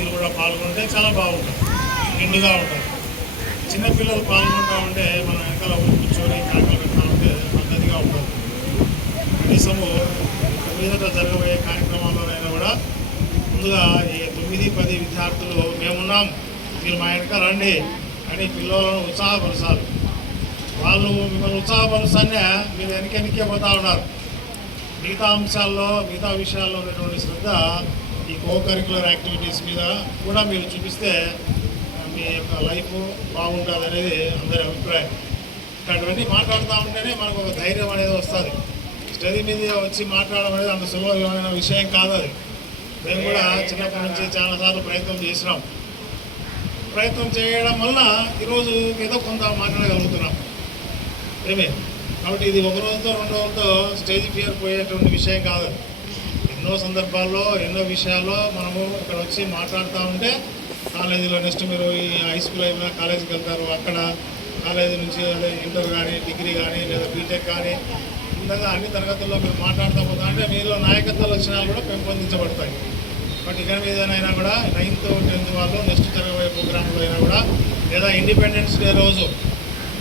మీరు కూడా పాల్గొంటే చాలా బాగుంటుంది, నిండుగా ఉంటుంది. చిన్నపిల్లలు పాల్గొంటూ ఉంటే మన వెనకాల కూర్చొని కాకలు పెడతా ఉంటే పద్ధతిగా ఉంటుంది. కనీసము మీదట జరగబోయే కార్యక్రమాల్లోనైనా కూడా ముందుగా ఈ 9-10 విద్యార్థులు మేమున్నాం, మీరు మా వెనక రండి అని పిల్లలను ఉత్సాహపరచాలి. వాళ్ళు మిమ్మల్ని ఉత్సాహపరుస్తానే మీరు వెనకే పోతూ ఉన్నారు. మిగతా అంశాల్లో మిగతా విషయాల్లో ఉన్నటువంటి శ్రద్ధ ఈ కో కరిక్యులర్ యాక్టివిటీస్ మీద కూడా మీరు చూపిస్తే మీ యొక్క లైఫ్ బాగుంటుంది అనేది అందరి అభిప్రాయం. అటువంటి మాట్లాడుతూ ఉంటేనే మనకు ఒక ధైర్యం అనేది వస్తుంది. స్టడీ మీద వచ్చి మాట్లాడడం అనేది అంత సులభమైన విషయం కాదు. అది మేము కూడా చిన్నప్పటి నుంచి చాలాసార్లు ప్రయత్నం చేసినాం. ప్రయత్నం చేయడం వల్ల ఈరోజు ఏదో కొంత మాట్లాడగలుగుతున్నాం ఏమే. కాబట్టి ఇది ఒక రోజుతో 2 రోజులతో స్టేజ్ ఫియర్ పోయేటువంటి విషయం కాదు. ఎన్నో సందర్భాల్లో ఎన్నో విషయాల్లో మనము ఇక్కడ వచ్చి మాట్లాడుతూ ఉంటే కాలేజీలో నెక్స్ట్ మీరు ఈ హై స్కూల్ అయినా కాలేజీకి వెళ్తారు, అక్కడ కాలేజీ నుంచి అదే ఇంటర్ కానీ డిగ్రీ కానీ లేదా బీటెక్ కానీ విధంగా అన్ని తరగతుల్లో మీరు మాట్లాడుతూ పోతా అంటే మీలో నాయకత్వ లక్షణాలు కూడా పెంపొందించబడతాయి. బట్ ఇక మీదనైనా కూడా 9th 10th వాళ్ళు నెక్స్ట్ జరగబోయే ప్రోగ్రాంలో అయినా కూడా లేదా ఇండిపెండెన్స్ డే రోజు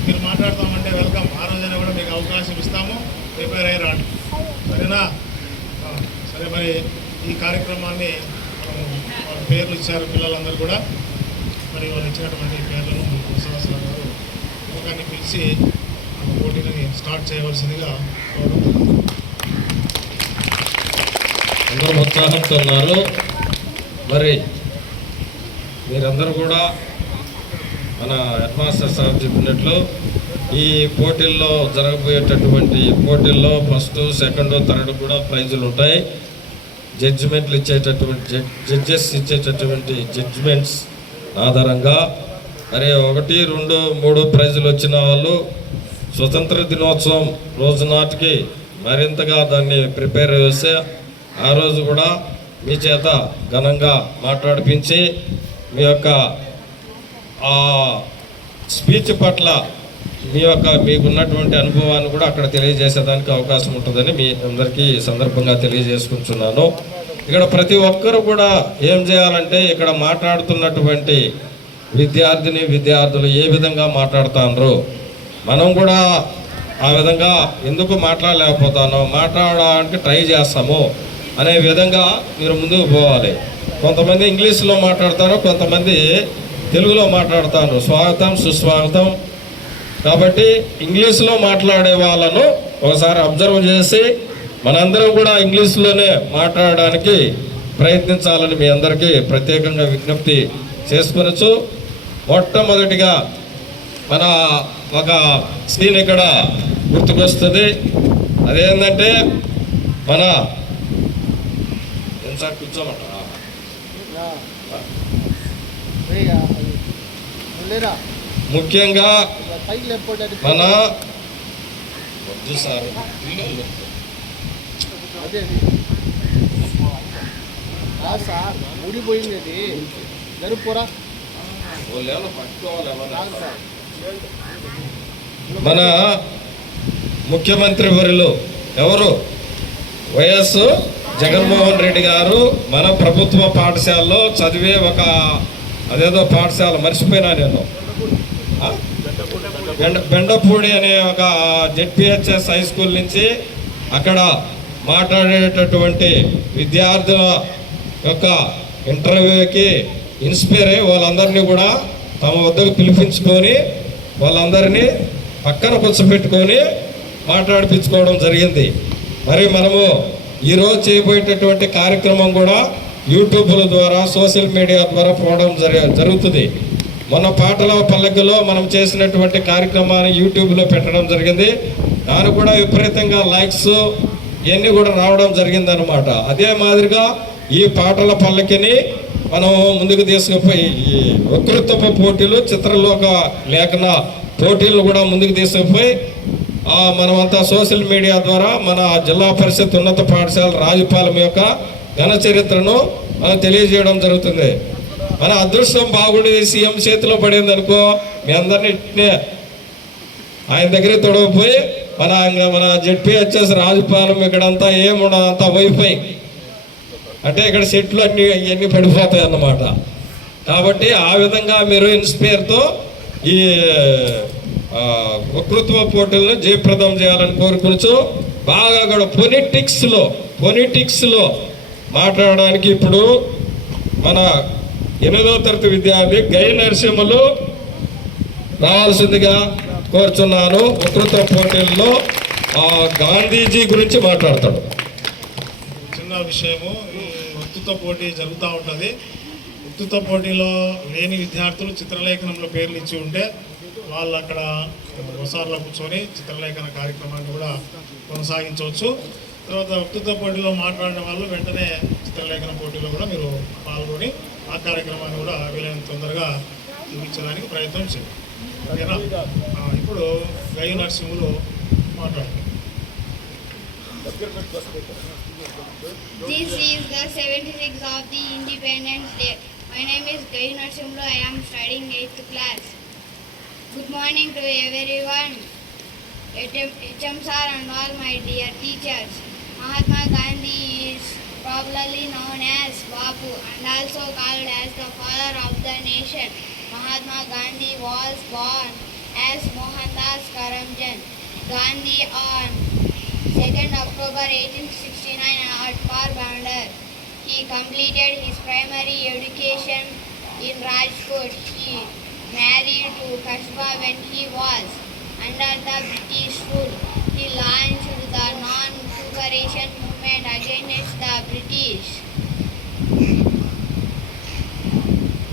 మీరు మాట్లాడతామంటే వెల్కమ్. ఆ రోజైనా కూడా మీకు అవకాశం ఇస్తాము, ప్రిపేర్ అయ్యి రాండి, సరేనా? సరే, మరి ఈ కార్యక్రమాన్ని వాళ్ళ పేర్లు ఇచ్చారు పిల్లలందరూ కూడా. మరి వాళ్ళు ఇచ్చినటువంటి పేర్లను శ్రీనివాసరావు గారు ఒకరిని పిలిచి పోటీని స్టార్ట్ చేయవలసిందిగా అందరూ ఉత్సాహంతో ఉన్నారు. మరి మీరందరూ కూడా మన హెడ్ మాస్టర్ సార్ చెప్పినట్లు ఈ పోటీల్లో జరగబోయేటటువంటి పోటీల్లో 1st, 2nd, 3rd కూడా ప్రైజులు ఉంటాయి. జడ్జిమెంట్లు ఇచ్చేటటువంటి జడ్జెస్ ఇచ్చేటటువంటి జడ్జిమెంట్స్ ఆధారంగా మరి 1, 2, 3 ప్రైజులు వచ్చిన వాళ్ళు స్వతంత్ర దినోత్సవం రోజు నాటికి మరింతగా దాన్ని ప్రిపేర్ చేస్తే ఆ రోజు కూడా మీ చేత ఘనంగా మాట్లాడిపించి మీ యొక్క స్పీచ్ పట్ల మీకున్నటువంటి అనుభవాన్ని కూడా అక్కడ తెలియజేసేదానికి అవకాశం ఉంటుందని మీ అందరికీ సందర్భంగా తెలియజేసుకుంటున్నాను. ఇక్కడ ప్రతి ఒక్కరు కూడా ఏం చేయాలంటే ఇక్కడ మాట్లాడుతున్నటువంటి విద్యార్థులు ఏ విధంగా మాట్లాడుతున్నారు, మనం కూడా ఆ విధంగా ఎందుకు మాట్లాడలేకపోతానో మాట్లాడడానికి ట్రై చేస్తాము అనే విధంగా మీరు ముందుకు పోవాలి. కొంతమంది ఇంగ్లీష్లో మాట్లాడతారు, కొంతమంది తెలుగులో మాట్లాడతారు, స్వాగతం సుస్వాగతం. కాబట్టి ఇంగ్లీష్లో మాట్లాడే వాళ్ళను ఒకసారి అబ్జర్వ్ చేసి మనందరం కూడా ఇంగ్లీష్లోనే మాట్లాడడానికి ప్రయత్నించాలని మీ అందరికీ ప్రత్యేకంగా విజ్ఞప్తి చేసుకొనొచ్చు. మొట్టమొదటిగా మన ఒక సీన్ ఇక్కడ గుర్తుకొస్తుంది. అదేంటంటే మన సార్ కూర్చోమంటారా, ముఖ్యంగా మన వద్దు సార్ ఊడిపోయింది జరుపురా. మన ముఖ్యమంత్రి వర్యులు ఎవరు వైఎస్ జగన్మోహన్ రెడ్డి గారు మన ప్రభుత్వ పాఠశాలలో చదివే ఒక అదేదో పాఠశాల మర్చిపోయినా నేను, బెండపూడి అనే ఒక జెడ్పిహెచ్ఎస్ హై స్కూల్ నుంచి అక్కడ మాట్లాడేటటువంటి విద్యార్థుల యొక్క ఇంటర్వ్యూకి ఇన్స్పైర్ అయ్యి వాళ్ళందరినీ కూడా తమ వద్దకు పిలిపించుకొని వాళ్ళందరినీ పక్కన కూర్చోబెట్టుకొని మాట్లాడిపించుకోవడం జరిగింది. మరి మనము ఈరోజు చేయబోయేటటువంటి కార్యక్రమం కూడా యూట్యూబ్ల ద్వారా సోషల్ మీడియా ద్వారా పోవడం జరుగుతుంది. మొన్న పాటల పల్లకిలో మనం చేసినటువంటి కార్యక్రమాన్ని యూట్యూబ్లో పెట్టడం జరిగింది. దానికి కూడా విపరీతంగా లైక్స్ ఇవన్నీ కూడా రావడం జరిగింది అనమాట. అదే మాదిరిగా ఈ పాటల పల్లకిని మనం ముందుకు తీసుకుపోయి ఈ వక్తృత్వ పోటీలు, చిత్రలోక లేఖన పోటీలు కూడా ముందుకు తీసుకుపోయి మనమంతా సోషల్ మీడియా ద్వారా మన జిల్లా పరిషత్ ఉన్నత పాఠశాల రాజుపాలెం యొక్క ఘన చరిత్రను మనం తెలియజేయడం జరుగుతుంది. మన అదృష్టం బాగుండి సీఎం చేతిలో పడింది అనుకో, మీ అందరినీ ఆయన దగ్గర తొడవపోయి మన జెడ్పిహెచ్ఎస్ రాజుపాలెం ఇక్కడంతా ఏముండదు, అంతా వైఫై అంటే ఇక్కడ చెట్లు అన్నీ అవన్నీ పడిపోతాయి అన్నమాట. కాబట్టి ఆ విధంగా మీరు ఇన్స్పైర్తో ఈ వక్తృత్వ పోటీలను జయప్రదం చేయాలని కోరుకుంటూ బాగా కూడా పొలిటిక్స్లో మాట్లాడడానికి ఇప్పుడు మన 8వ తరగతి విద్యార్థి గై నరసింహులు రావాల్సిందిగా కోరుచున్నాను. వక్తృత్వ పోటీల్లో గాంధీజీ గురించి మాట్లాడతాడు. చిన్న విషయము, ఈ వక్తృత్వ పోటీ జరుగుతూ ఉంటుంది. వక్తృత్వ పోటీలో లేని విద్యార్థులు చిత్రలేఖనంలో పేర్లు ఇచ్చి ఉంటే వాళ్ళు అక్కడ వసార్లో కూర్చొని చిత్రలేఖన కార్యక్రమాన్ని కూడా కొనసాగించవచ్చు. తర్వాత వక్తృత్వ పోటీలో మాట్లాడిన వాళ్ళు వెంటనే చిత్రలేఖన పోటీలో కూడా మీరు పాల్గొని ఆ కార్యక్రమాన్ని కూడా వీలైనంత తొందరగా చూపించడానికి ప్రయత్నం చేయండి. ఓకేనా? ఇప్పుడు గై నరసింహులు మాట్లాడండి. This is the 76th of the Independence Day. My name is Gai Narasimhulu. I am studying 8th class. Good morning to everyone, HM sir and all my dear teachers. Mahatma Gandhi is popularly known as Bapu and also called as the father of the nation. Mahatma Gandhi was born as Mohandas Karamchand Gandhi on 2nd October 1869 at Porbandar. He completed his primary education in Rajkot. He married to Kasba when he was under the British rule. He launched the non-cooperation movement against the British.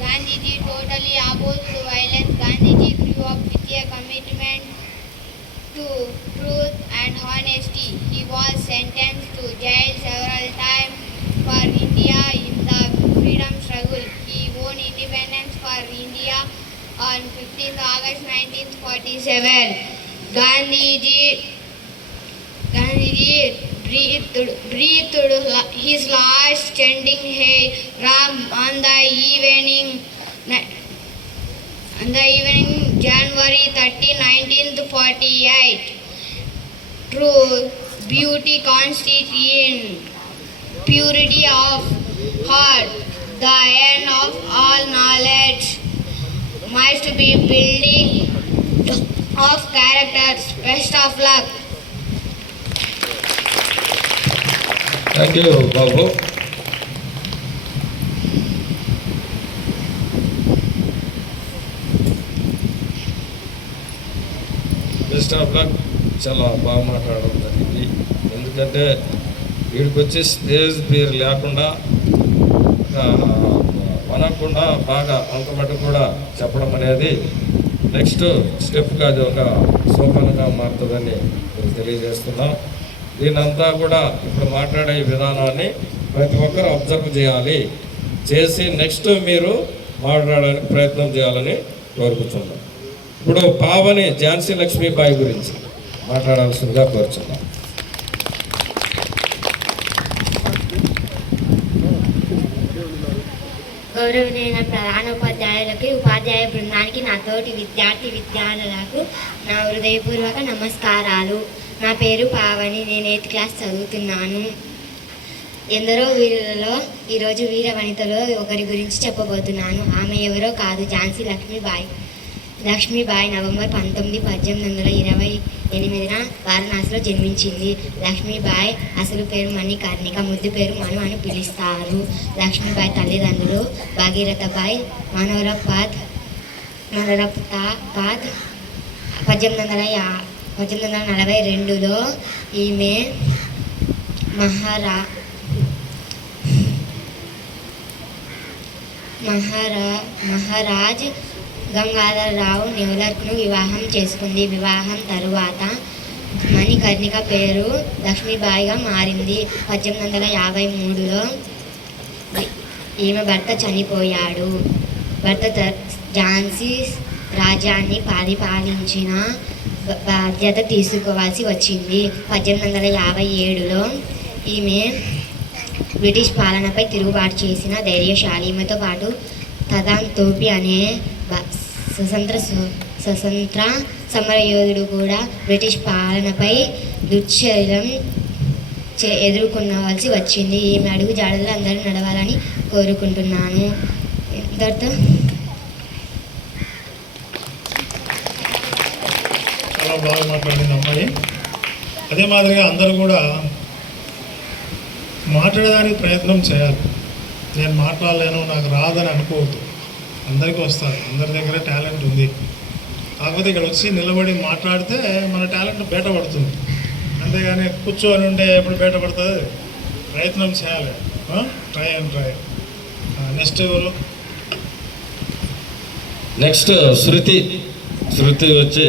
Gandhiji totally opposed violence. Gandhiji grew up with a commitment to truth and honesty. He was sentenced to jail several times for India in the freedom struggle. He won independence for India on 15th August 1947. Gandhiji breathed his last standing Hey Ram on the evening January 30, 1948. True beauty consists in purity of heart. The end of all knowledge must be building of characters. Best of luck. Thank you, Babu. Best of luck. చాలా బాగా మాట్లాడడం జరిగింది. ఎందుకంటే వీడికి వచ్చి stage పేరు లేకుండా అనకుండా బాగా అంతమట్టు కూడా చెప్పడం అనేది నెక్స్ట్ స్టెప్గా అది ఒక సోపానంగా మారుతుందని మీకు తెలియజేస్తున్నాం. దీనంతా కూడా ఇప్పుడు మాట్లాడే విధానాన్ని ప్రతి ఒక్కరు అబ్జర్వ్ చేయాలి, చేసి నెక్స్ట్ మీరు మాట్లాడడానికి ప్రయత్నం చేయాలని కోరుకుంటున్నాం. ఇప్పుడు పావని ఝాన్సీ లక్ష్మీబాయి గురించి మాట్లాడాల్సిందిగా కోరుచున్నాం. గౌరవనీయ ప్రధానోపాధ్యాయులకి, ఉపాధ్యాయ బృందానికి, నా తోటి విద్యార్థులకు నా హృదయపూర్వక నమస్కారాలు. నా పేరు పావని. నేను 8th క్లాస్ చదువుతున్నాను. ఎందరో వీరులలో ఈరోజు వీర వనితలో ఒకరి గురించి చెప్పబోతున్నాను. ఆమె ఎవరో కాదు, ఝాన్సీ లక్ష్మీబాయి. నవంబర్ 19, 1828 వారణాసిలో జన్మించింది. లక్ష్మీబాయి అసలు పేరు మణికర్ణిక, ముద్దు పేరు మను అని పిలుస్తారు. లక్ష్మీబాయి తల్లిదండ్రులు భాగీరథబాయి, మనోరపాద్. 1842లో ఈమె మహారాజ్ గంగాధరరావు నెవలర్ను వివాహం చేసుకుంది. వివాహం తరువాత మణికర్ణిక పేరు లక్ష్మీబాయిగా మారింది. 1853లో ఈమె భర్త చనిపోయాడు. ఝాన్సీ రాజ్యాన్ని పరిపాలించిన బాధ్యత తీసుకోవాల్సి వచ్చింది. 1857లో ఈమె బ్రిటిష్ పాలనపై తిరుగుబాటు చేసిన ధైర్యశాలి. ఈమెతో పాటు తదాన్ తోపి అనే స్వతంత్ర సమరయోధుడు కూడా బ్రిటిష్ పాలనపై దుశ్చర్యం ఎదుర్కొనవలసి వచ్చింది. ఈమె అడుగు జాడల్లో అందరూ నడవాలని కోరుకుంటున్నాను. ఇంతటితో చాలా బాగా మాట్లాడింది అమ్మాయి. అదే మాదిరిగా అందరూ కూడా మాట్లాడడానికి ప్రయత్నం చేయాలి. నేను మాట్లాడలేను, నాకు రాదని అనుకోవద్దు. అందరికీ వస్తుంది, అందరి దగ్గర టాలెంట్ ఉంది. కాకపోతే ఇక్కడ వచ్చి నిలబడి మాట్లాడితే మన టాలెంట్ బయటపడుతుంది. అంతేగాని కూర్చొని ఉంటే ఎప్పుడు బయటపడుతుంది? ప్రయత్నం చేయాలి. Try and try. నెక్స్ట్ ఎవరు? నెక్స్ట్ శృతి. శృతి వచ్చి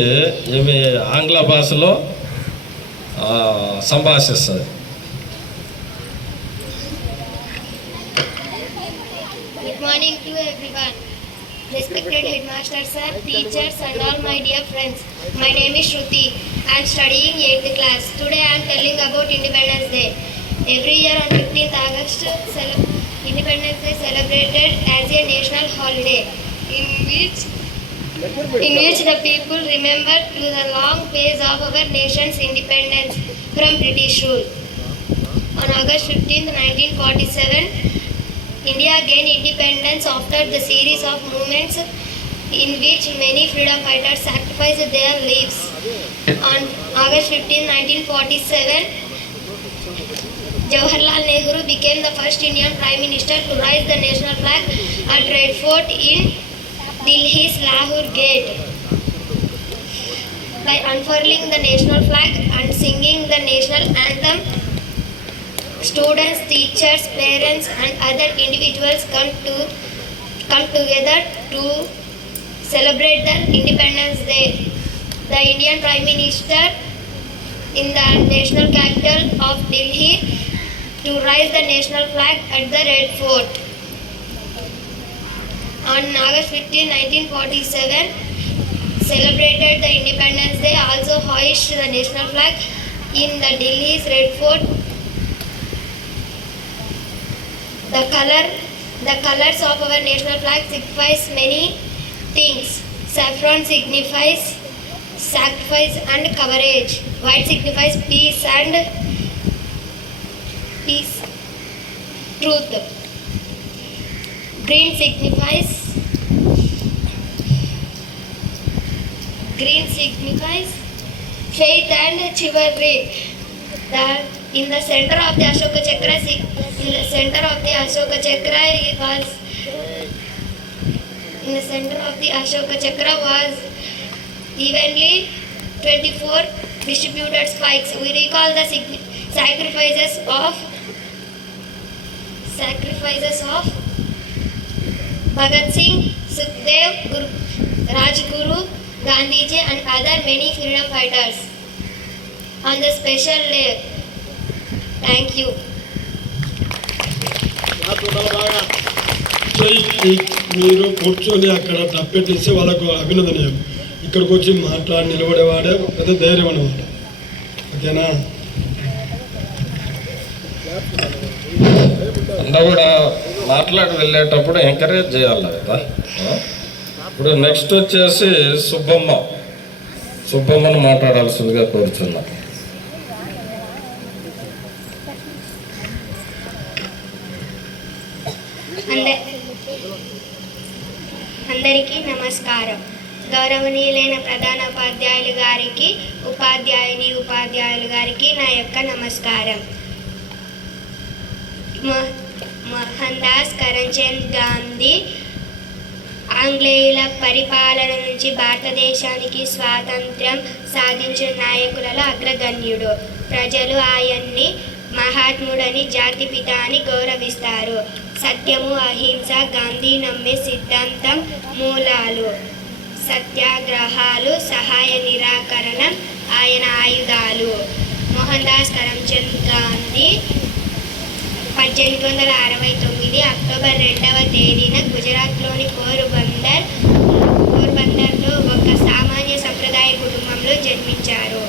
ఈమె ఆంగ్ల భాషలో సంభాషిస్తుంది. Good morning to everyone. Respected headmaster sir, teachers and all my dear friends. My name is Shruti. I am studying 8th class. Today I am telling about Independence Day. Every year on 15th August, Independence Day celebrated as a national holiday in which the people remember to the long phase of our nation's independence from British rule. On August 15th, 1947, India gained independence after the series of movements in which many freedom fighters sacrificed their lives. On August 15, 1947, Jawaharlal Nehru became the first Indian Prime Minister to raise the national flag at Red Fort in Delhi's Lahore Gate. By unfurling the national flag and singing the national anthem, students, teachers, parents and other individuals come together to celebrate the Independence Day. The Indian Prime Minister in the national capital of Delhi to raise the national flag at the Red Fort. On August 15, 1947, celebrated the Independence Day, also hoisted the national flag in the Delhi's Red Fort. The colors of our national flag signifies many things. Saffron signifies sacrifice and courage. White signifies peace and truth. Green signifies faith and chivalry. In the center of the Ashoka Chakra was evenly 24 distributed spikes. We recall the sacrifices of Bhagat Singh, Sukhdev, Rajguru, Gandhiji and other many freedom fighters on the special day. Thank you. మీరు కూర్చొని అక్కడ తప్పెట్టేసి వాళ్ళకు అభినందనీయం. ఇక్కడికి వచ్చి మాట్లాడి నిలబడేవాడే పెద్ద ధైర్యం అన్నమాట. ఓకేనా? అంతా కూడా మాట్లాడి వెళ్ళేటప్పుడు ఎంకరేజ్ చేయాలి కదా. ఇప్పుడు నెక్స్ట్ వచ్చేసి సుబ్బమ్మను మాట్లాడాల్సిందిగా కోరుచున్నా. అందరికీ నమస్కారం. గౌరవనీయులైన ప్రధాన ఉపాధ్యాయులు గారికి, ఉపాధ్యాయులు గారికి నా యొక్క నమస్కారం. మోహన్ దాస్ కరంచంద్ గాంధీ ఆంగ్లేయుల పరిపాలన నుంచి భారతదేశానికి స్వాతంత్ర్యం సాధించిన నాయకులలో అగ్రగణ్యుడు. ప్రజలు ఆయన్ని మహాత్ముడని, జాతిపిత అని గౌరవిస్తారు. సత్యము, అహింస గాంధీ నమ్మే సిద్ధాంతం మూలాలు. సత్యాగ్రహాలు, సహాయ నిరాకరణం ఆయన ఆయుధాలు. మోహన్ దాస్ కరంచంద్ గాంధీ 1869 అక్టోబర్ 2వ తేదీన గుజరాత్లోని పోర్బందర్లో ఒక సామాన్య సంప్రదాయ కుటుంబంలో జన్మించారు.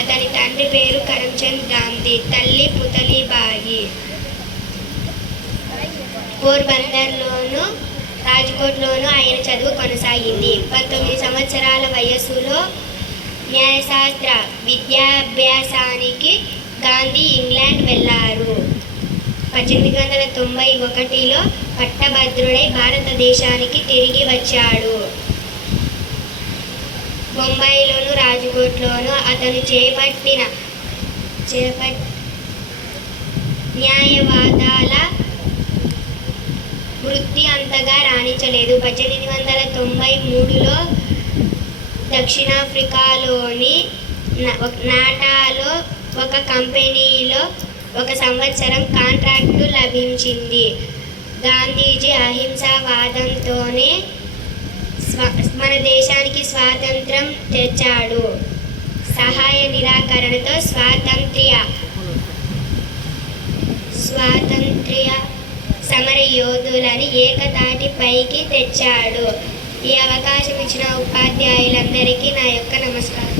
అతని తండ్రి పేరు కరంచంద్ గాంధీ, తల్లి పుతలీబాయి. పోర్బందర్లోను, రాజ్కోట్లోను ఆయన చదువు కొనసాగింది. 19 సంవత్సరాల వయస్సులో న్యాయశాస్త్ర విద్యాభ్యాసానికి గాంధీ ఇంగ్లాండ్ వెళ్ళారు. 1891లో పట్టభద్రుడై భారతదేశానికి తిరిగి వచ్చాడు. బొంబాయిలోను రాజ్కోట్లోను అతను చేపట్టిన న్యాయవాదాల వృత్తి అంతగా రాణించలేదు. 1893లో దక్షిణాఫ్రికాలోని నాటాలో ఒక కంపెనీలో 1 సంవత్సరం కాంట్రాక్టు లభించింది. గాంధీజీ అహింసావాదంతోనే మన దేశానికి స్వాతంత్రం తెచ్చాడు. సహాయ నిరాకరణతో స్వాతంత్ర్య సమర యోధులని ఏకతాటిపైకి తెచ్చాడు. ఈ అవకాశం ఇచ్చిన ఉపాధ్యాయులందరికీ నా యొక్క నమస్కారం.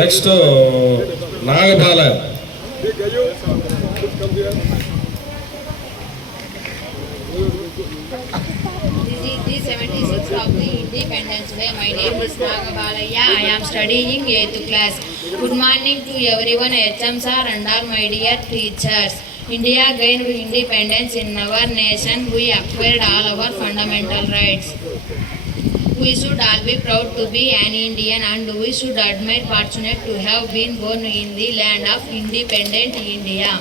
Next Nagabala. This is the 76th of the Independence Day. My name is Nagabalaya. I am studying 8th class. Good morning to everyone, HM sir and all my dear teachers. India gained independence in our nation. We acquired all our fundamental rights. We should all be proud to be an Indian, and we should admire fortunate to have been born in the land of independent India.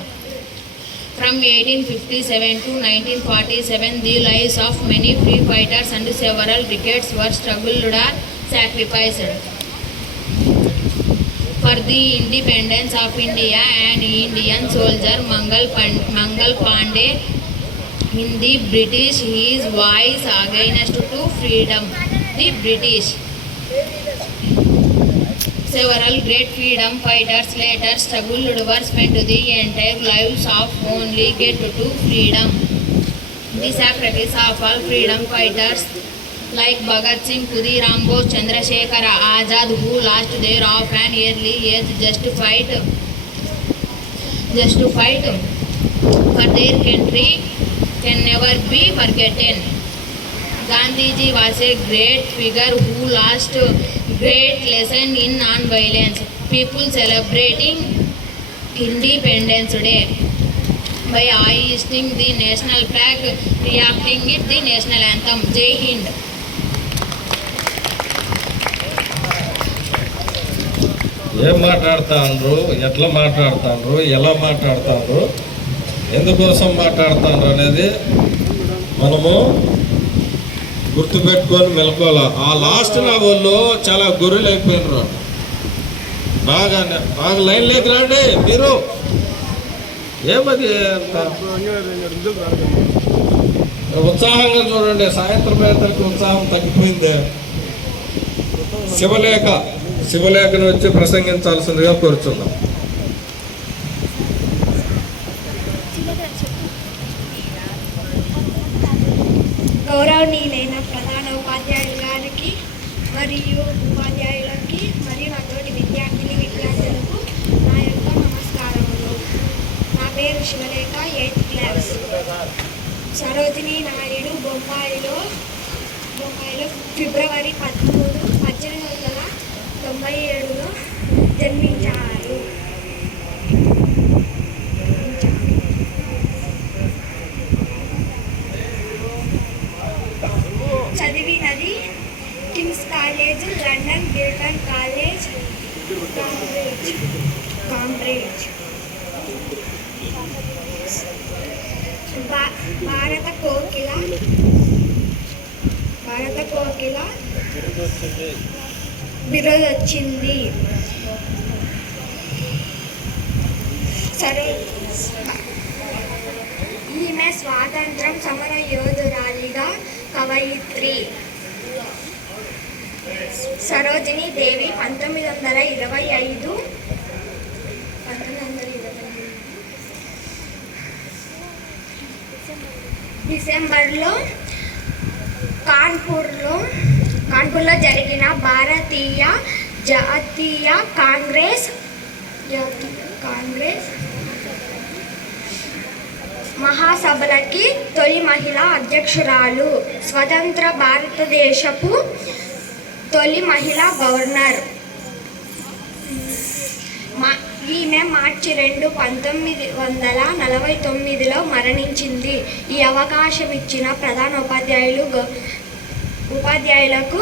From 1857 to 1947, the lives of many free fighters and several decades were struggled or sacrificed. For the independence of India, an Indian soldier, Mangal Pandey, in the British, his voice against to freedom. The British. Several great freedom fighters later struggled or spent the entire lives of only get to freedom. The sacrifice of all freedom fighters like Bhagat Singh, Khudiram Bose, Chandrasekhara Azad, who lost their of an early age just to fight for their country can never be forgotten. Gandhiji was a great figure who lost great lesson in non-violence. People celebrating Independence Day by hoisting the national flag, reacting it the national anthem. Jai Hind. ఏం మాట్లాడుతాండ్రు, ఎట్లా మాట్లాడుతాండ్రు, ఎలా మాట్లాడుతాండ్రు, ఎందుకోసం మాట్లాడుతాండ్రు అనేది మనము గుర్తుపెట్టుకొని మెలకోవాలి. ఆ last లెవెల్లో చాలా గొర్రెలు అయిపోయినారు. బాగా లైన్ లేక రండి మీరు. ఏమది అంత ఉత్సాహంగా చూడండి. సాయంత్రం పేదలకి ఉత్సాహం తగ్గిపోయింది. శివలేఖను వచ్చి ప్రసంగించాల్సిందిగా కోరుచున్నాం. గౌరవనీయులైన ప్రధాన ఉపాధ్యాయులు గారికి మరియు ఉపాధ్యాయులకి మరియు నాతోటి విద్యార్థులకు నా యొక్క నమస్కారములు. నా పేరు శివలేఖ, 8th క్లాస్. సరోజినీ నాయుడు బొంబాయిలో ఫిబ్రవరి 13, 1897లో జన్మించారు. చదివినది కింగ్స్ కాలేజ్, లండన్, గిల్టన్ కాలేజ్, కాంబ్రిడ్జ్. భారత కోకిల బిరుదు వచ్చింది. సరే, ఈమె స్వాతంత్రం సమర యోధురాలిగా కవయిత్రి. సరోజినీ దేవి 1925 డిసెంబర్లో కాన్పూర్లో జరిగిన భారతీయ జాతీయ కాంగ్రెస్ మహాసభలకి తొలి మహిళా అధ్యక్షురాలు. స్వతంత్ర భారతదేశపు తొలి మహిళా గవర్నర్. ఈమె మార్చి 2, 1949లో మరణించింది. ఈ అవకాశం ఇచ్చిన ప్రధాన ఉపాధ్యాయులకు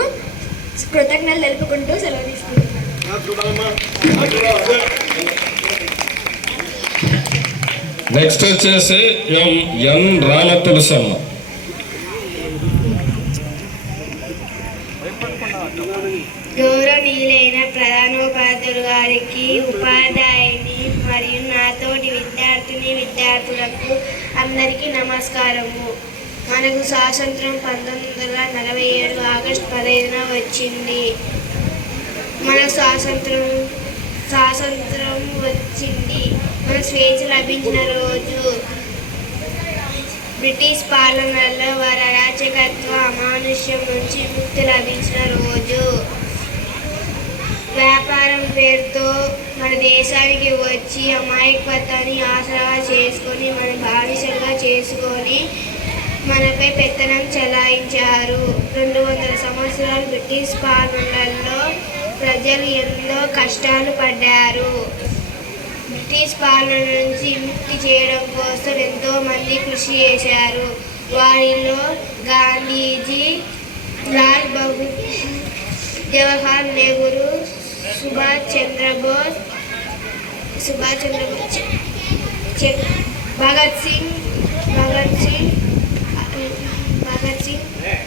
కృతజ్ఞతలు తెలుపుకుంటూ సెలవు తీసుకుంటున్నాను. నెక్స్ట్ వచ్చేసి ఎన్ రామ తులసమ్మ. గౌరవనీయులైన ప్రధానోపాధ్యాయులు గారికి, ఉపాధ్యాయుని మరియు నాతోటి విద్యార్థులకు అందరికీ నమస్కారము. మనకు స్వాతంత్రం 1947 ఆగస్టు 15న వచ్చింది. మనకు స్వాతంత్రం వచ్చింది. మన స్వేచ్ఛ లభించిన రోజు. బ్రిటిష్ పాలనలో వారి అరాచకత్వ అమానుష్యం నుంచి ముక్తి లభించిన రోజు. వ్యాపారం పేరుతో మన దేశానికి వచ్చి అమాయకత్వాన్ని ఆసరాగా చేసుకొని మన బానిసలుగా చేసుకొని మనపై పెత్తనం చెలాయించారు. 200 సంవత్సరాలు బ్రిటిష్ పాలనలో ప్రజలు ఎన్నో కష్టాలు పడ్డారు. బ్రిటిష్ పాలన నుంచి విముక్తి చేయడం కోసం ఎంతోమంది కృషి చేశారు. వారిలో గాంధీజీ, లాల్ బహదూర్, జవహర్ నెహ్రూ, సుభాష్ చంద్రబోస్, భగత్ సింగ్,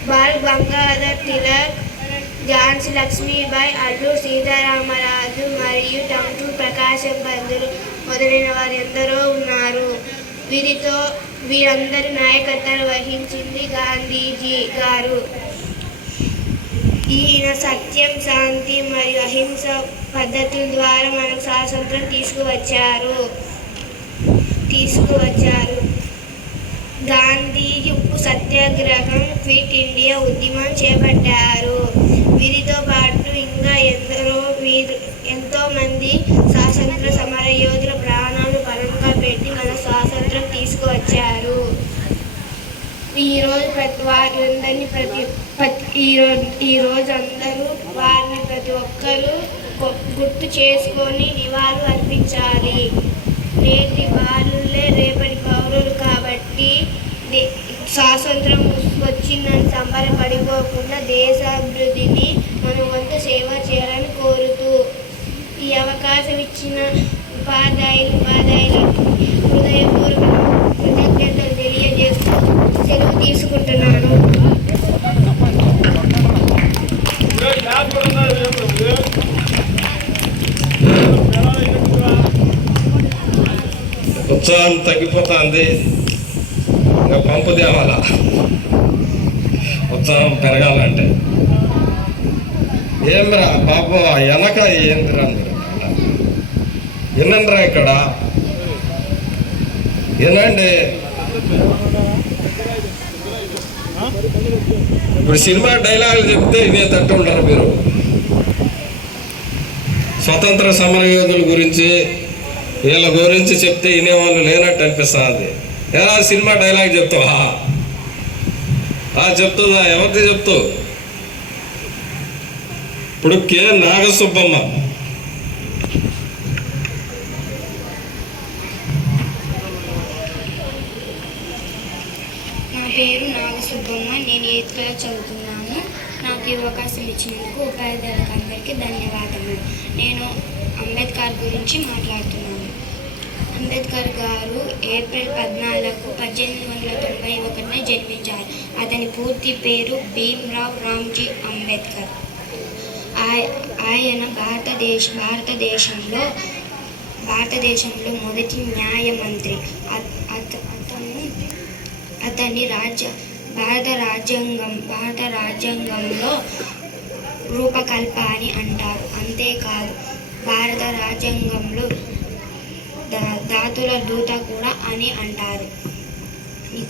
బాల్ గంగాధర్ తిలక్, ఝాన్సీ లక్ష్మీబాయి, అల్లూరి సీతారామరాజు మరియు టంటూ ప్రకాశం పంతులు మొదలైన వారు ఎందరో ఉన్నారు. వీరందరి నాయకత్వాన్ని వహించింది గాంధీజీ గారు. ఈయన సత్యం, శాంతి మరియు అహింస పద్ధతుల ద్వారా మనకు స్వాతంత్రం తీసుకువచ్చారు. గాంధీజీ ఉప్పు సత్యాగ్రహం, క్విట్ ఇండియా ఉద్యమం చేపట్టారు. వీరితో పాటు ఇంకా ఎంతోమంది స్వాతంత్ర సమర యోధుల ప్రాణాలను పరంగా పెట్టి మన స్వాతంత్రం తీసుకువచ్చారు. ఈరోజు అందరూ వారిని ప్రతి ఒక్కరూ గుర్తు చేసుకొని నివాళులు అర్పించాలి. నేటి బాలులే రేపటి పౌరులు కాబట్టి స్వాతంత్రం వచ్చిందని సంబరపడిపోకుండా దేశాభివృద్ధిని మన వంతు సేవ చేయాలని కోరుతూ ఈ అవకాశం ఇచ్చిన ఉపాధ్యాయులకు హృదయపూర్వక కృతజ్ఞతలు తెలియజేస్తూ సెలవు తీసుకుంటున్నాను. ఉత్సాహం తగ్గిపోతుంది. ఇంకా పంపు తేవాలా ఉత్సాహం పెరగాలంటే. ఏమ్రా బాబు వెనక ఏందిరా వినండిరా, ఇక్కడ వినండి. ఇప్పుడు సినిమా డైలాగులు చెప్తే ఇదే తట్టు ఉండరు మీరు. స్వతంత్ర సమరయోధుల గురించి వీళ్ళ గురించి చెప్తే వినేవాళ్ళు లేనట్టు అనిపిస్తుంది. ఎలా సినిమా డైలాగ్ చెప్తావా? చెప్తుందా? ఎవరిది చెప్తూ? ఇప్పుడు కె నాగసుబ్బమ్మ. నా పేరు నాగసుబ్బమ్మ. నేను 8th క్లాస్ చదువుతున్నాను. నాకు ఈ అవకాశం ఇచ్చినందుకు ఉపాధ్యాయులకు అందరికీ ధన్యవాదములు. నేను అంబేద్కర్ గురించి మాట్లాడుతున్నాను. అంబేద్కర్ గారు ఏప్రిల్ 14, 1891 జన్మించారు. అతని పూర్తి పేరు భీమ్రావ్ రామ్జీ అంబేద్కర్. ఆయన భారతదేశంలో మొదటి న్యాయమంత్రి. అతన్ని భారత రాజ్యాంగంలో రూపకల్ప అని అంటారు. అంతేకాదు భారత రాజ్యాంగంలో దాతుల దూత కూడా అని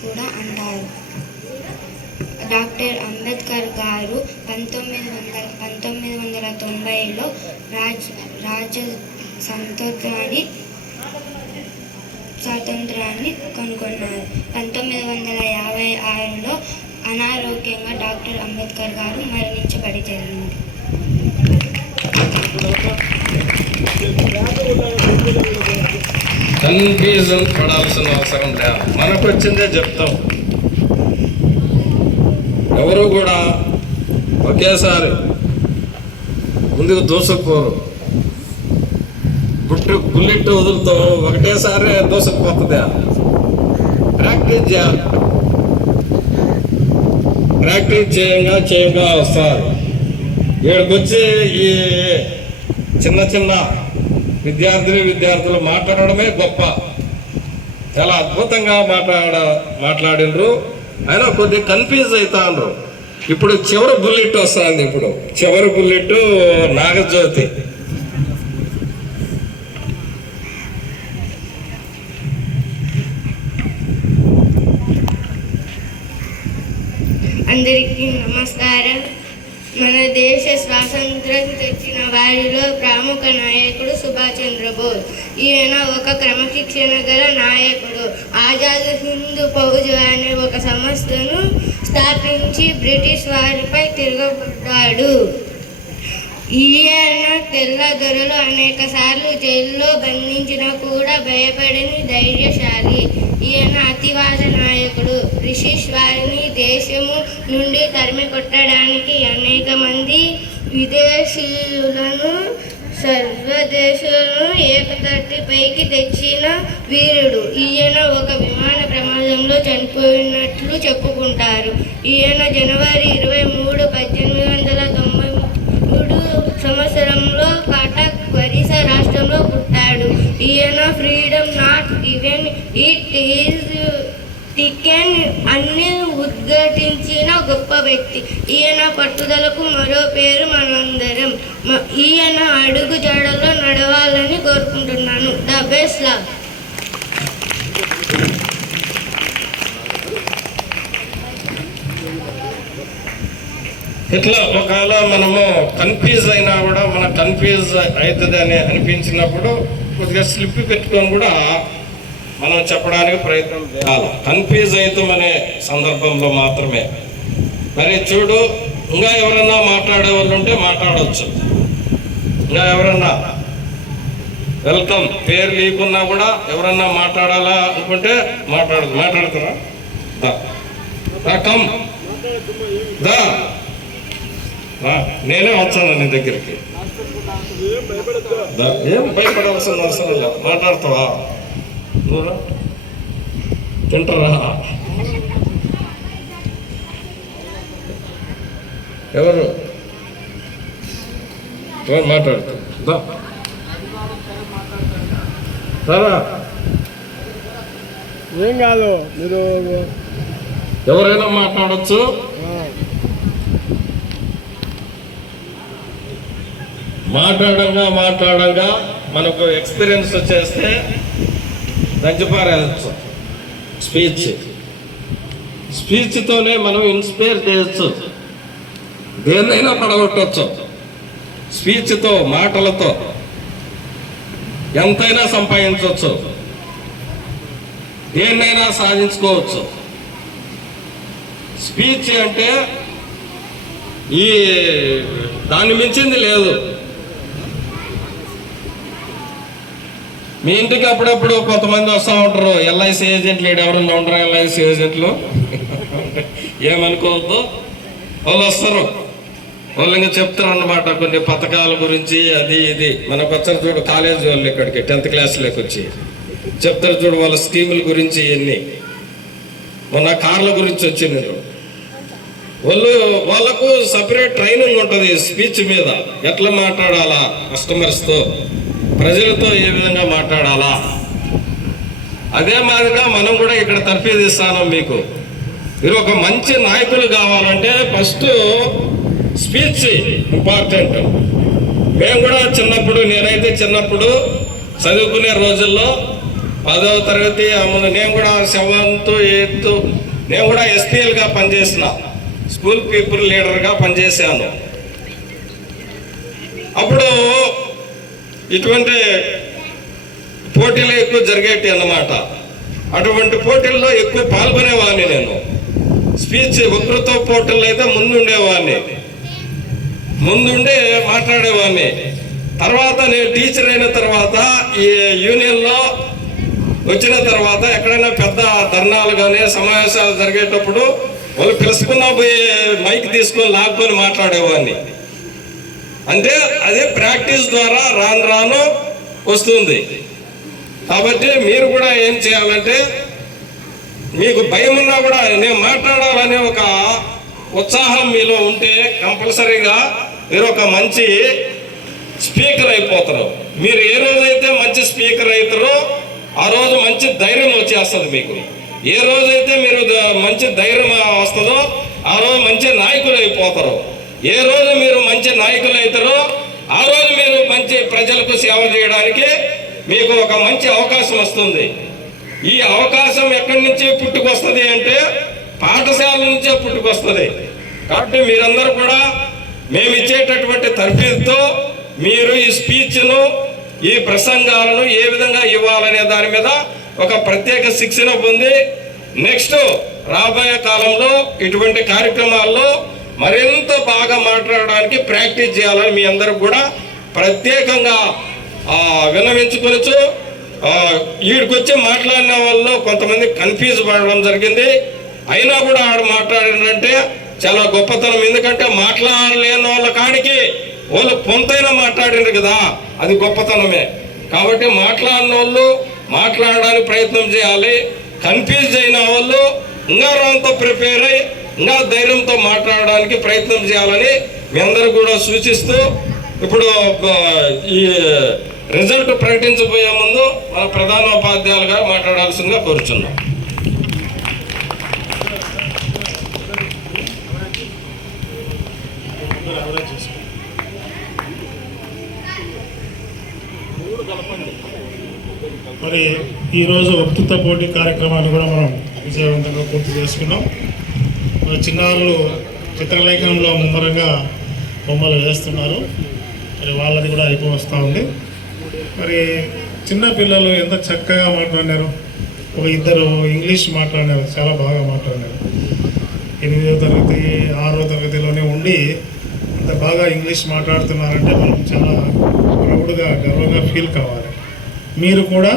కూడా అంటారు. డాక్టర్ అంబేద్కర్ గారు 1990లో స్వాతంత్రాన్ని కనుగొన్నారు. 1956లో అనారోగ్యంగా డాక్టర్ అంబేద్కర్ గారు మరణించబడి జరిగింది. కన్ఫ్యూజన్ పడాల్సిన అవసరం లేదు, మనకు వచ్చిందే చెప్తాం. ఎవరు కూడా ఒకేసారి ముందుకు దూసుకుపోరు. బుల్లెట్ వదులుతో ఒకటేసారి దూసుకుపోతుంది. ప్రాక్టీస్ చేయాలి. ప్రాక్టీస్ చేయంగా వస్తారు. ఇక్కడికి వచ్చి ఈ చిన్న విద్యార్థులు మాట్లాడడమే గొప్ప. చాలా అద్భుతంగా మాట్లాడినరు. అయినా కొద్దిగా కన్ఫ్యూజ్ అవుతాండ్రు. ఇప్పుడు చివరి బుల్లెట్ వస్తుంది. ఇప్పుడు చివరి బుల్లెట్ నాగజ్యోతి. అందరికీ నమస్కారం. మన దేశ స్వాతంత్రం తెచ్చిన వారిలో ప్రముఖ నాయకుడు సుభాష్ చంద్రబోస్. ఈయన ఒక క్రమశిక్షణ గల నాయకుడు. ఆజాద్ హింద్ ఫౌజ్ అనే ఒక సంస్థను స్థాపించి బ్రిటిష్ వారిపై తిరగబడ్డాడు. ఈయన తెల్ల దొరలు అనేక సార్లు జైల్లో బంధించినా కూడా భయపడని ధైర్యశాలి. ఈయన అతివాద నాయకుడు. బ్రిటిష్ వారిని దేశము నుండి తరిమి కొట్టడానికి అనేక మంది విదేశీయులను సర్వదేశాలను ఏకతాటిపైకి తెచ్చిన వీరుడు. ఈయన ఒక విమాన ప్రమాదంలో చనిపోయినట్లు చెప్పుకుంటారు. ఈయన జనవరి 23, 1893 సంవత్సరంలో కటక్ ఒరిస్సా రాష్ట్రంలో పుట్టాడు. ఈయన freedom not even it is taken అన్ని ఉద్ఘాటించిన గొప్ప వ్యక్తి. ఈయన పట్టుదలకు మరో పేరు మనందరం. ఈయన అడుగు జాడల్లో నడవాలని కోరుకుంటున్నాను. The best luck. ఇట్లా ఒకవేళ మనము కన్ఫ్యూజ్ అయినా కూడా మన కన్ఫ్యూజ్ అవుతుంది అని అనిపించినప్పుడు కొద్దిగా స్లిప్ పెట్టుకొని కూడా మనం చెప్పడానికి ప్రయత్నం చేయాలి. కన్ఫ్యూజ్ అవుతామనే సందర్భంలో మాత్రమే. మరి చూడు, ఇంకా ఎవరన్నా మాట్లాడే వాళ్ళు ఉంటే మాట్లాడవచ్చు. ఇంకా ఎవరన్నా వెల్కమ్. పేరు లేకున్నా కూడా ఎవరన్నా మాట్లాడాలా అనుకుంటే మాట్లాడతారా? కమ్ దా, నేనే వచ్చాను నీ దగ్గరికి. ఏం భయపడాల్సిన అవసరం లేదు. మాట్లాడతావా? నువ్వురా, తింటారా? ఎవరు మాట్లాడుతా? ఏం కాదు, మీరు ఎవరైనా మాట్లాడచ్చు. మాట్లాడంగా మనకు ఎక్స్పీరియన్స్ వచ్చేస్తే దంచిపారేయచ్చు. స్పీచ్తోనే మనం ఇన్స్పైర్ చేయొచ్చు, దేన్నైనా పడగొట్టచ్చు. స్పీచ్తో, మాటలతో ఎంతైనా సంపాదించవచ్చు, దేన్నైనా సాధించుకోవచ్చు. స్పీచ్ అంటే ఈ దాన్ని మించింది లేదు. మీ ఇంటికి అప్పుడప్పుడు కొంతమంది వస్తూ ఉంటారు, ఎల్ఐసి ఏజెంట్లు. ఎవరన్నా ఉంటారు ఎల్ఐసి ఏజెంట్లు? ఏమనుకోవద్దు, వాళ్ళు వస్తారు. వాళ్ళు ఇంకా చెప్తారు అన్నమాట కొన్ని పథకాల గురించి, అది ఇది. మనకు వచ్చారు చూడు కాలేజీ వాళ్ళు, ఇక్కడికి 10th క్లాస్లోకి వచ్చి చెప్తారు చూడు వాళ్ళ స్కీముల గురించి. ఇవన్నీ మొన్న కార్ల గురించి వచ్చినారు. వాళ్ళకు సపరేట్ ట్రైనింగ్ ఉంటుంది స్పీచ్ మీద. ఎట్లా మాట్లాడాలా, కస్టమర్స్తో, ప్రజలతో ఏ విధంగా మాట్లాడాలా. అదే మాదిరిగా మనం కూడా ఇక్కడ తర్ఫీదిస్తాను మీకు. మీరు ఒక మంచి నాయకులు కావాలంటే ఫస్ట్ స్పీచ్ ఇంపార్టెంట్. మేము కూడా నేనైతే చిన్నప్పుడు చదువుకునే రోజుల్లో 10వ తరగతి నేను కూడా 7th 8th నేను కూడా SPLగా పనిచేసిన, స్కూల్ పీపుల్ లీడర్గా పనిచేశాను. అప్పుడు ఇటువంటి పోటీలు ఎక్కువ జరిగేటి అన్నమాట. అటువంటి పోటీల్లో ఎక్కువ పాల్గొనేవాడిని నేను. స్పీచ్ వక్తృత్వ పోటీల్లో అయితే ముందుండేవాడిని, ముందుండే మాట్లాడేవాడిని. తర్వాత నేను టీచర్ అయిన తర్వాత ఈ యూనియన్లో వచ్చిన తర్వాత ఎక్కడైనా పెద్ద ధర్నాలు కానీ సమావేశాలు జరిగేటప్పుడు వాళ్ళు పిలుచుకున్నా పోయి మైక్ తీసుకొని లాక్కొని మాట్లాడేవాడిని. అంటే అదే ప్రాక్టీస్ ద్వారా రాను రాను వస్తుంది. కాబట్టి మీరు కూడా ఏం చేయాలంటే, మీకు భయం ఉన్నా కూడా నేను మాట్లాడాలనే ఒక ఉత్సాహం మీలో ఉంటే కంపల్సరీగా మీరు ఒక మంచి స్పీకర్ అయిపోతారు. మీరు ఏ రోజైతే మంచి స్పీకర్ అవుతారో ఆ రోజు మంచి ధైర్యం వచ్చేస్తుంది మీకు. ఏ రోజైతే మీరు మంచి ధైర్యం వస్తుందో ఆ రోజు మంచి నాయకులు అయిపోతారు. ఏ రోజు మీరు మంచి నాయకులు అవుతారో ఆ రోజు మీరు మంచి ప్రజలకు సేవ చేయడానికి మీకు ఒక మంచి అవకాశం వస్తుంది. ఈ అవకాశం ఎక్కడి నుంచి పుట్టుకొస్తుంది అంటే పాఠశాల నుంచే పుట్టుకొస్తుంది. కాబట్టి మీరందరూ కూడా మేము ఇచ్చేటటువంటి తర్ఫీదుతో మీరు ఈ స్పీచ్ను, ఈ ప్రసంగాలను ఏ విధంగా ఇవ్వాలనే దాని మీద ఒక ప్రత్యేక శిక్షణ పొంది నెక్స్ట్ రాబోయే కాలంలో ఇటువంటి కార్యక్రమాల్లో మరింత బాగా మాట్లాడడానికి ప్రాక్టీస్ చేయాలని మీ అందరూ కూడా ప్రత్యేకంగా విన్నవించుకోవచ్చు. వీడికి వచ్చి మాట్లాడిన వాళ్ళు కొంతమంది కన్ఫ్యూజ్ పడడం జరిగింది. అయినా కూడా ఆడు మాట్లాడినంటే చాలా గొప్పతనం. ఎందుకంటే మాట్లాడలేని వాళ్ళ కాడికి వాళ్ళు పొంతైనా మాట్లాడినారు కదా, అది గొప్పతనమే. కాబట్టి మాట్లాడిన వాళ్ళు మాట్లాడడానికి ప్రయత్నం చేయాలి. కన్ఫ్యూజ్ అయిన వాళ్ళు ఇంకా రాంతో ప్రిపేర్ అయ్యి ఇంకా ధైర్యంతో మాట్లాడడానికి ప్రయత్నం చేయాలని మీ అందరూ కూడా సూచిస్తూ, ఇప్పుడు ఈ రిజల్ట్ ప్రకటించబోయే ముందు మన ప్రధానోపాధ్యాయులుగా మాట్లాడాల్సిందిగా కోరుచున్నాం. మరి ఈరోజు వక్తృత్వ పోటీ కార్యక్రమాన్ని కూడా మనం విజయవంతంగా పూర్తి చేసుకున్నాం. మరి చిన్నారులు చిత్రలేఖనంలో ముమ్మరంగా బొమ్మలు వేస్తున్నారు. మరి వాళ్ళది కూడా అయిపో వస్తూ ఉంది. మరి చిన్న పిల్లలు ఎంత చక్కగా మాట్లాడినారు. ఒక ఇద్దరు ఇంగ్లీష్ మాట్లాడినారు, చాలా బాగా మాట్లాడినారు. 8వ తరగతి 6వ తరగతిలోనే ఉండి అంత బాగా ఇంగ్లీష్ మాట్లాడుతున్నారంటే మనం చాలా ప్రౌడ్గా గర్వంగా ఫీల్ కావాలి. మీరు కూడా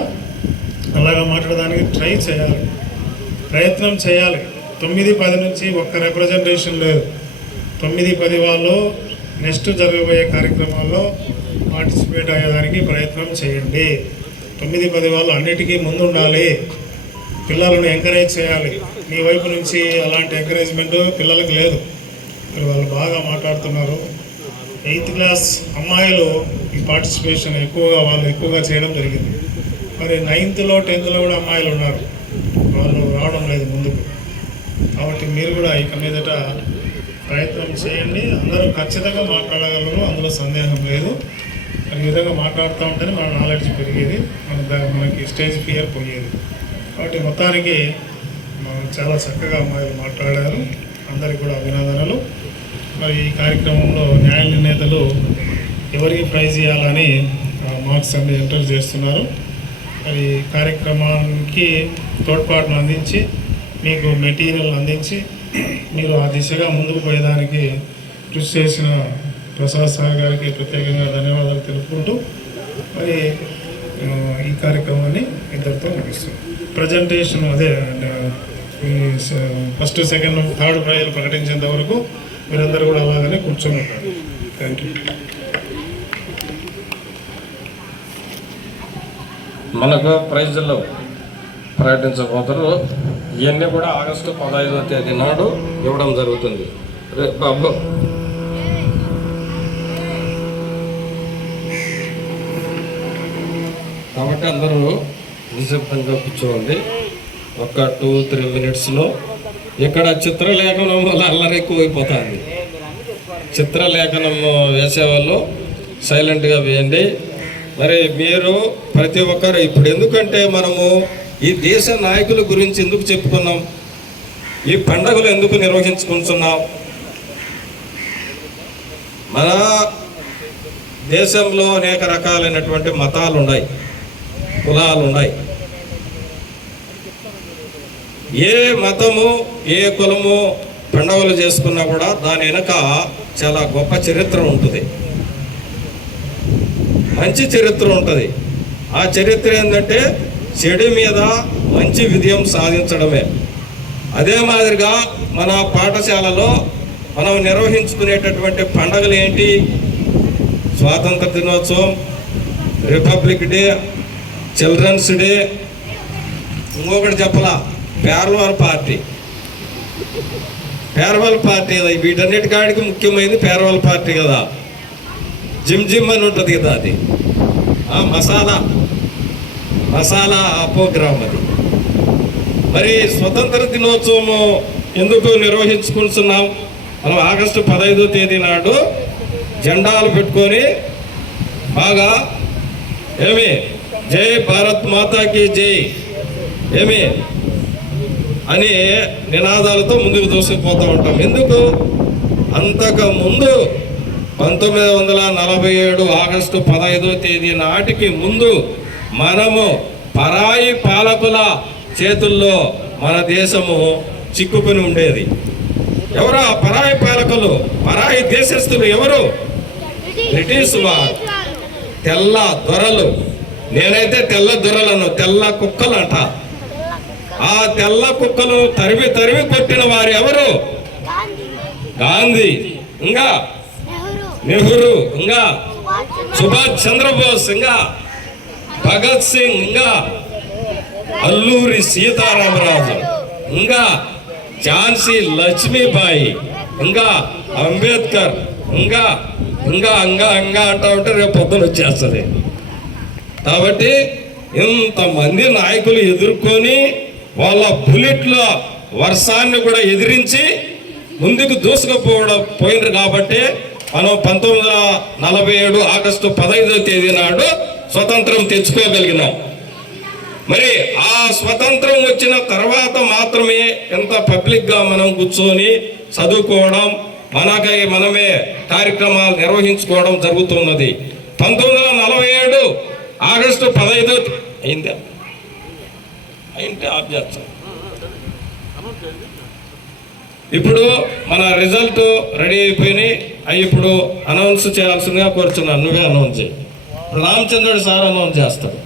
అలాగా మాట్లాడడానికి ట్రై చేయాలి, ప్రయత్నం చేయాలి. 9-10 నుంచి ఒక్క రిప్రజెంటేషన్ లేదు. 9-10 వాళ్ళు నెక్స్ట్ జరగబోయే కార్యక్రమాల్లో పార్టిసిపేట్ అయ్యేదానికి ప్రయత్నం చేయండి. 9-10 వాళ్ళు అన్నిటికీ ముందు ఉండాలి. పిల్లలను ఎంకరేజ్ చేయాలి. మీ వైపు నుంచి అలాంటి ఎంకరేజ్మెంట్ పిల్లలకు లేదు. వాళ్ళు బాగా మాట్లాడుతున్నారు. 8th క్లాస్ అమ్మాయిలు ఈ పార్టిసిపేషన్ ఎక్కువగా చేయడం జరిగింది. మరి 9th-లో 10th-లో కూడా అమ్మాయిలు ఉన్నారు, వాళ్ళు రావడం లేదు ముందుకు. కాబట్టి మీరు కూడా ఇక మీదట ప్రయత్నం చేయండి. అందరూ ఖచ్చితంగా మాట్లాడగలరు, అందులో సందేహం లేదు. ఈ విధంగా మాట్లాడుతూ ఉంటేనే మన నాలెడ్జ్ పెరిగేది, మనకి స్టేజ్ ఫియర్ పోయేది. కాబట్టి మొత్తానికి చాలా చక్కగా అమ్మాయిలు మాట్లాడారు. అందరికీ కూడా అభినందనలు. మరి ఈ కార్యక్రమంలో న్యాయ నిర్ణేతలు ఎవరికి ప్రైజ్ ఇవ్వాలని మార్క్స్ అన్ని ఎంటర్ చేస్తున్నారు. మరి కార్యక్రమానికి తోడ్పాటును అందించి మీకు మెటీరియల్ అందించి మీరు ఆ దిశగా ముందుకు పోయేదానికి కృషి చేసిన ప్రసాద్ సార్ గారికి ప్రత్యేకంగా ధన్యవాదాలు తెలుపుకుంటూ మరి ఈ కార్యక్రమాన్ని ఇంతటితో ముగిస్తుంది. ప్రజెంటేషన్ అదే ఫస్ట్, సెకండ్, థర్డ్ ప్రైజ్ ప్రకటించేంత వరకు మీరందరూ కూడా అలాగనే కూర్చొని ఉంటారు. Thank you. మనకు ప్రైజులు ప్రకటించబోతారు. ఇవన్నీ కూడా ఆగస్టు 15వ తేదీ నాడు ఇవ్వడం జరుగుతుంది. బాబు కాబట్టి అందరూ నిశ్శబ్దంగా కూర్చోండి. ఒక 2-3 మినిట్స్లో ఇక్కడ చిత్రలేఖనం వల్ల అల్లరి ఎక్కువైపోతుంది. చిత్రలేఖనం వేసేవాళ్ళు సైలెంట్గా వేయండి. మరి మీరు ప్రతి ఒక్కరు ఇప్పుడు ఎందుకంటే మనము ఈ దేశ నాయకుల గురించి ఎందుకు చెప్పుకున్నాం, ఈ పండుగలు ఎందుకు నిర్వహించుకుంటున్నాం? మన దేశంలో అనేక రకాలైనటువంటి మతాలు ఉన్నాయి, కులాలు ఉన్నాయి. ఏ మతము ఏ కులము పండుగలు చేసుకున్నా కూడా దాని వెనుక చాలా గొప్ప చరిత్ర ఉంటుంది. మంచి చరిత్ర ఉంటుంది. ఆ చరిత్ర ఏంటంటే చెడు మీద మంచి విజయం సాధించడమే. అదే మాదిరిగా మన పాఠశాలలో మనం నిర్వహించుకునేటటువంటి పండుగలు ఏంటి? స్వాతంత్ర దినోత్సవం, రిపబ్లిక్ డే, చిల్డ్రన్స్ డే, ఇంకొకటి చెప్పలా ఫేర్వెల్ పార్టీ. ఫేర్వెల్ పార్టీ కదా, వీటన్నిటికాడికి ముఖ్యమైనది ఫేర్వెల్ పార్టీ కదా. జిమ్ అని ఉంటుంది కదా, అది మసాలా ప్రోగ్రామ్ అది. మరి స్వతంత్ర దినోత్సవం ఎందుకు నిర్వహించుకుంటున్నాం? మనం ఆగస్టు 15వ తేదీ నాడు జెండాలు పెట్టుకొని బాగా జై భారత్ మాతాకి జై అని నినాదాలతో ముందుకు దూసుకుపోతూ ఉంటాం. ఎందుకు? అంతకు ముందు 1947 ఆగస్టు 15వ తేదీ నాటికి ముందు మనము పరాయి పాలకుల చేతుల్లో మన దేశము చిక్కుకుని ఉండేది. ఎవరు ఆ పరాయి పాలకులు? పరాయి దేశస్తులు ఎవరు? బ్రిటిష్ వారు, తెల్ల దొరలు. నేనైతే తెల్ల దొరలను తెల్ల కుక్కలంట. ఆ తెల్ల కుక్కలు తరిమి కొట్టిన వారు ఎవరు? గాంధీ, ఇంకా నెహ్రూ, ఇంకా సుభాష్ చంద్రబోస్, ఇంకా భగత్ సింగ్, ఇంకా అల్లూరి సీతారామరాజు, ఇంకా ఝాన్సీ లక్ష్మీబాయి, ఇంకా అంబేద్కర్, ఇంకా ఇంకా అంగా అంగా అంటా ఉంటే రేపు పొద్దున వచ్చేస్తుంది. కాబట్టి ఇంతమంది నాయకులు ఎదుర్కొని వాళ్ళ బుల్లెట్ల వర్షాన్ని కూడా ఎదిరించి ముందుకు పోయినారు. కాబట్టి మనం 1947 ఆగస్టు 15వ తేదీ నాడు స్వతంత్రం తెచ్చుకోగలిగినాం. మరి ఆ స్వతంత్రం వచ్చిన తర్వాత మాత్రమే ఎంత పబ్లిక్గా మనం కూర్చొని చదువుకోవడం, మనమే కార్యక్రమాలు నిర్వహించుకోవడం జరుగుతున్నది. 1947 ఆగస్టు 15వ అయింటే ఆబ్జెక్షన్. ఇప్పుడు మన రిజల్ట్ రెడీ అయిపోయినాయి. అవి ఇప్పుడు అనౌన్స్ చేయాల్సిందిగా కోరుచున్నాను. నువ్వే అనౌన్స్ చేయి. రామచంద్రుడు సార్ అనౌన్స్ చేస్తాడు.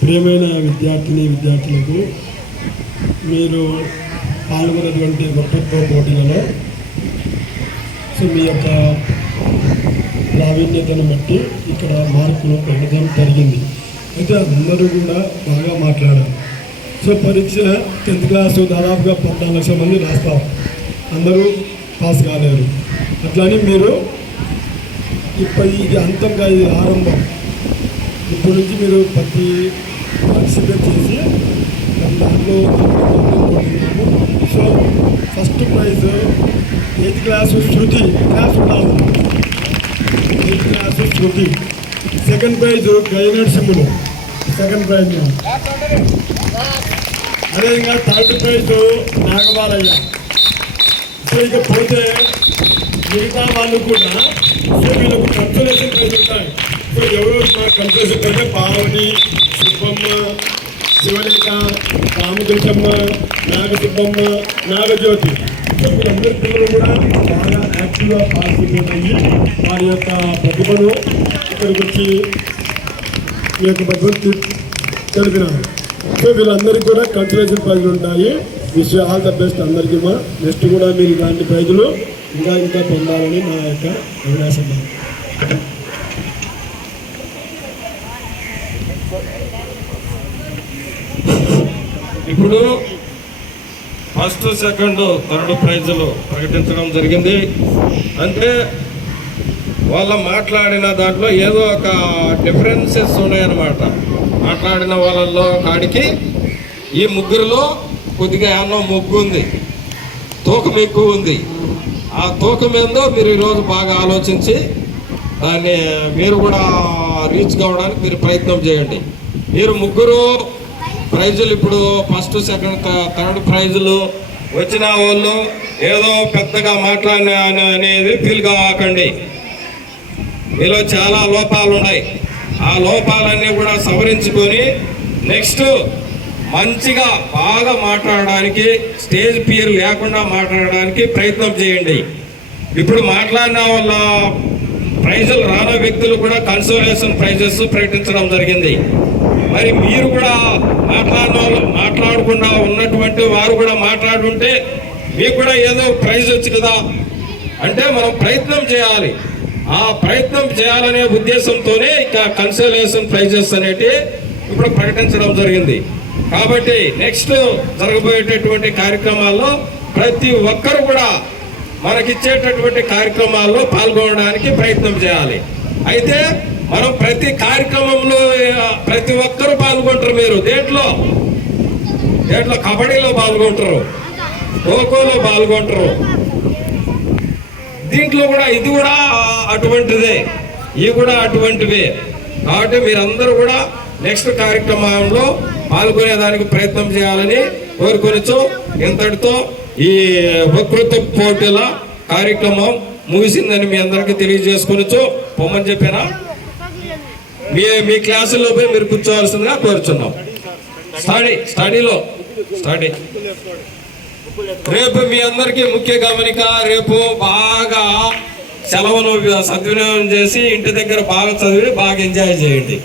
ప్రియమైన విద్యార్థులకు మీరు పాల్గొన్నటువంటి వక్తృత్వ పోటీలలో మీ యొక్క ప్రావీణ్యతను బట్టి ఇక్కడ మార్కులు పెట్టడం జరిగింది. అయితే అందరూ కూడా బాగా మాట్లాడారు. పరీక్ష 10th క్లాసు దాదాపుగా 14 లక్షల మంది రాస్తారు, అందరూ పాస్ కాలేరు. అట్లానే మీరు ఇది అంతంగా, ఇది ఆరంభం. ఇప్పటి నుంచి మీరు ప్రతి పార్టిసిపేట్ చేసి దాంట్లో first prize 8th class Shruti class ఉండాలి. 8th class Shruti. Second prize గైనర్సింహులు, సెకండ్ ప్రైజ్. అదేవిధంగా థర్డ్ ప్రైజ్ నాగబాలయ్య. ఇక పోతే మిగతా వాళ్ళు కూడా వీళ్ళకు కన్సలేషన్ ప్రైజ్ ఉంటాయి. ఎవరో మా కన్సలేషన్ ప్రైజ్ పావని, సుబ్బమ్మ, శివలేఖ, రామకృష్ణమ్మ, నాగసుబ్బమ్మ, నాగజ్యోతి. వీళ్ళందరి పిల్లలు కూడా బాగా యాక్టివ్గా పార్టిసిపేట్ అయ్యి వారి యొక్క ప్రతిభను ఇక్కడికి వచ్చి ఈ యొక్క ప్రతిభను తెలిపినారు. వీళ్ళందరికీ కూడా కన్సలేషన్ ప్రైజులు ఉంటాయి. విష్ ఆల్ ద బెస్ట్ అందరికీ. నెక్స్ట్ కూడా మీరు ఇలాంటి ప్రైజులు ఇంకా పొందాలని నా యొక్క అభిలాషం. ఇప్పుడు ఫస్ట్, సెకండ్, థర్డ్ ప్రైజులు ప్రకటించడం జరిగింది. అంటే వాళ్ళు మాట్లాడిన దాంట్లో ఏదో ఒక డిఫరెన్సెస్ ఉన్నాయన్నమాట. మాట్లాడిన వాళ్ళల్లో కాడికి ఈ ముగ్గురులో కొద్దిగా ఏమన్నా మొగ్గు ఉంది, తూకం ఎక్కువ ఉంది. ఆ తూకం ఏందో మీరు ఈరోజు బాగా ఆలోచించి దాన్ని మీరు కూడా రీచ్ కావడానికి మీరు ప్రయత్నం చేయండి. మీరు ముగ్గురు ప్రైజులు ఇప్పుడు ఫస్ట్, సెకండ్, థర్డ్ ప్రైజులు వచ్చిన వాళ్ళు ఏదో పెద్దగా మాట్లాడిన అనేది ఫీల్ కాకండి. మీలో చాలా లోపాలు ఉన్నాయి. ఆ లోపాలన్నీ కూడా సవరించుకొని నెక్స్ట్ మంచిగా బాగా మాట్లాడడానికి, స్టేజ్ ఫియర్ లేకుండా మాట్లాడడానికి ప్రయత్నం చేయండి. ఇప్పుడు మాట్లాడిన వాళ్ళ ప్రైజులు రాన వ్యక్తులు కూడా కన్సోలేషన్ ప్రైజెస్ ప్రకటించడం జరిగింది. మరి మీరు కూడా మాట్లాడకుండా ఉన్నటువంటి వారు కూడా మాట్లాడుంటే మీకు కూడా ఏదో ప్రైజ్ వచ్చు కదా. అంటే మనం ప్రయత్నం చేయాలి. ఆ ప్రయత్నం చేయాలనే ఉద్దేశంతోనే ఇక కన్సోలేషన్ ప్రైజెస్ అనేటి ఇప్పుడు ప్రకటించడం జరిగింది. కాబట్టి నెక్స్ట్ జరగబోయేటటువంటి కార్యక్రమాల్లో ప్రతి ఒక్కరు కూడా మనకిచ్చేటటువంటి కార్యక్రమాల్లో పాల్గొనడానికి ప్రయత్నం చేయాలి. అయితే మనం ప్రతి కార్యక్రమంలో ప్రతి ఒక్కరు పాల్గొంటారు. మీరు దేంట్లో కబడ్డీలో పాల్గొంటారు, ఖోఖోలో పాల్గొంటారు, దీంట్లో కూడా ఇది కూడా అటువంటిదే, ఇవి కూడా అటువంటివే. కాబట్టి మీరందరూ కూడా నెక్స్ట్ కార్యక్రమంలో పాల్గొనేదానికి ప్రయత్నం చేయాలని కోరుకొనిచు ఇంతటితో ఈ వక్తృత్వ పోటీల కార్యక్రమం ముగిసిందని మీ అందరికీ తెలియజేసుకొనిచు పొమ్మని చెప్పారా. మీ క్లాసుల్లో పోయి మీరు కూర్చోవలసిందిగా కోరుచున్నాం. స్టడీ రేపు మీ అందరికీ ముఖ్య గమనిక, రేపు బాగా సెలవును సద్వినియోగం చేసి ఇంటి దగ్గర బాగా చదివి బాగా ఎంజాయ్ చేయండి.